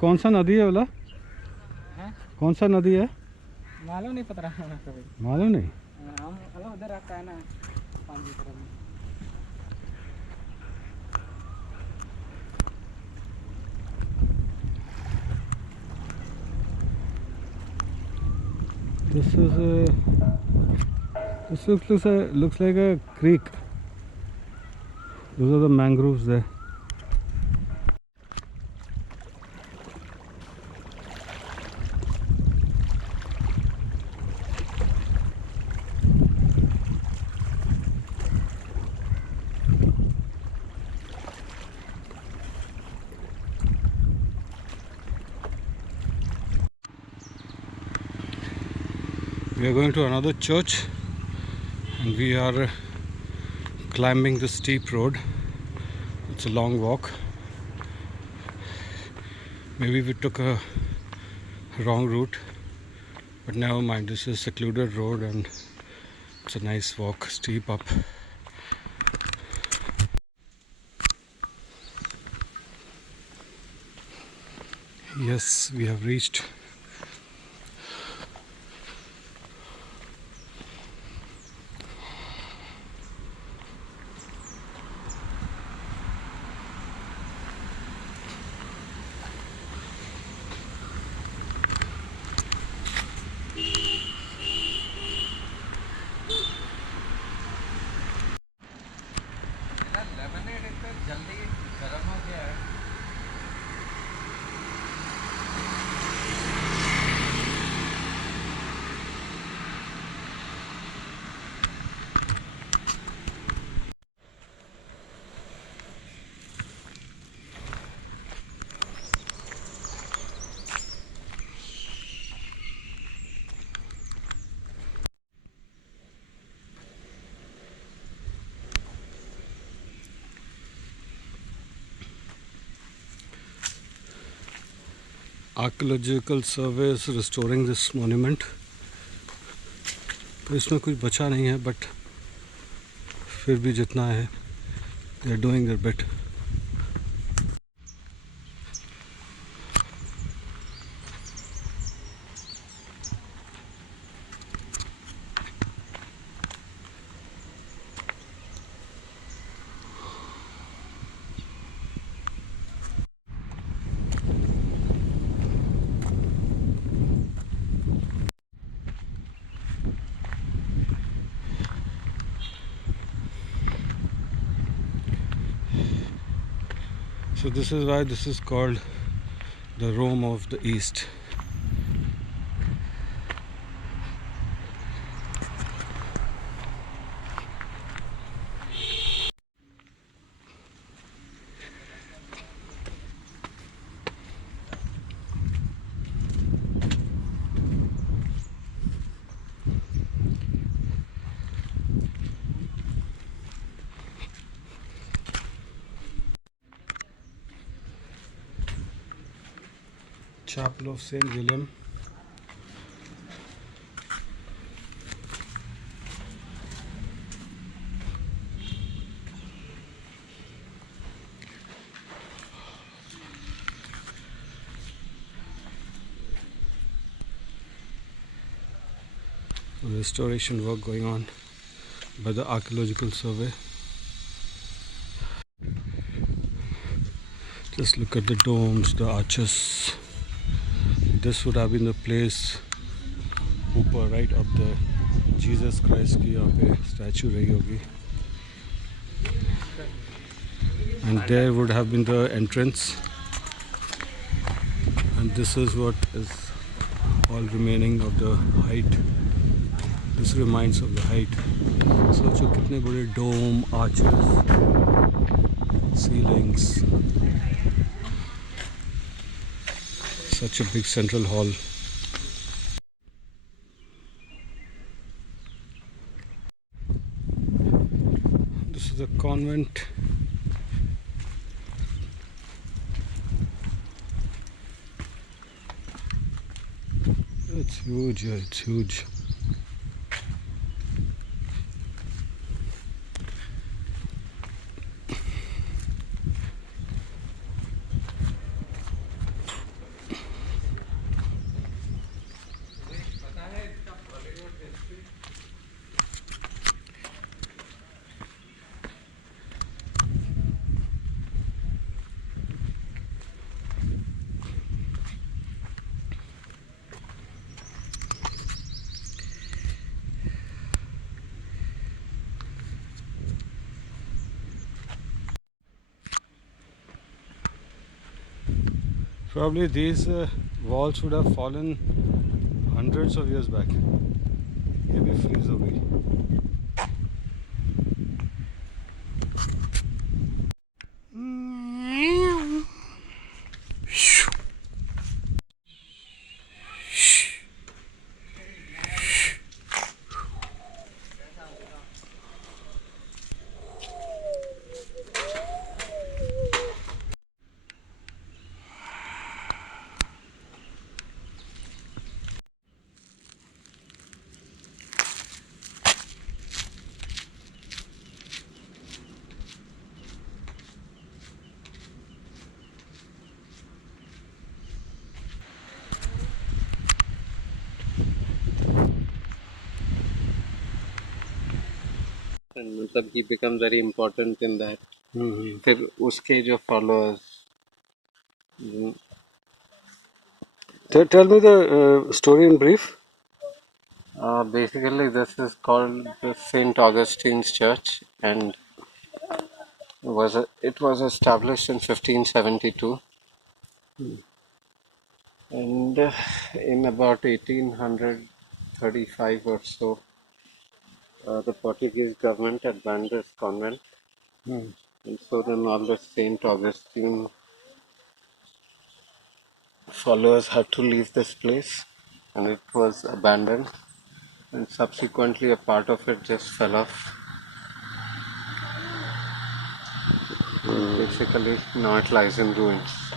कौन सा नदी है बोला? कौन सा नदी है? मालूम नहीं, पता रहा कभी। मालूम नहीं। हम उधर रहता है ना पानी की तरफ। This looks like a creek. Those are the mangroves there. We are going to another church and we are climbing the steep road. It's a long walk. Maybe we took a wrong route, but never mind, this is a secluded road and it's a nice walk, steep up. Yes, we have reached. जल्दी गर्म हो गया है। Archaeological survey is restoring this monument. तो इसमें कुछ बचा नहीं है, बट फिर भी जितना है, they are doing their bit. So this is why this is called the Rome of the East. Chapel of Saint William. Restoration work going on by the Archaeological Survey. Just look at the domes, the arches. This would have been the place ऊपर right up there. Jesus Christ की यहाँ पे statue रही होगी. And there would have been the entrance. And this is what is all remaining of the height. This reminds of the height. सोचो कितने बड़े dome, arches, ceilings. such a big central hall. This is a convent. It's huge, yeah, it's huge. Probably these walls would have fallen hundreds of years back. Maybe freeze away. मतलब he becomes very important in that. Mm-hmm. फिर उसके जो followers, Tell me the story in brief. basically this is called the Saint Augustine's Church, and it was established in 1572, and in about 1835 or so, the Portuguese government had banned this convent, Mm. and so then all the Saint Augustine followers had to leave this place, and it was abandoned, and subsequently a part of it just fell off. Basically, now it lies in ruins.